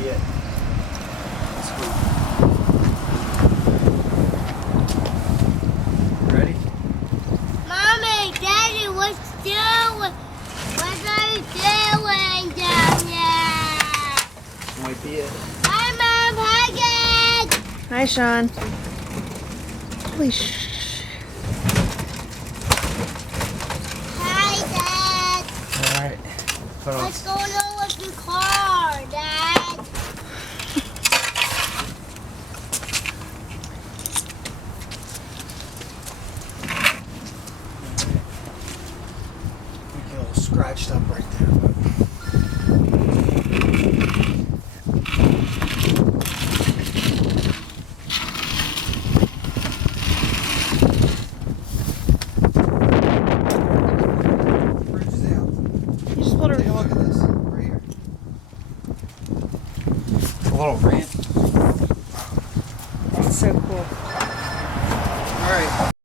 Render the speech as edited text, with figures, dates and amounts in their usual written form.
be it. Sweet. Ready? Mommy, Daddy, what are you doing down there? Might be it. Hi, Mom. Hi, Dad. Hi, Sean. Holy sh... Hi, Dad. Alright. Put on. What's going on with your car, Dad? Get a little scratched up right there. But... Bridge is out. You just pulled Take a her... look at this. Right here. A little ramp. That's so cool. Alright.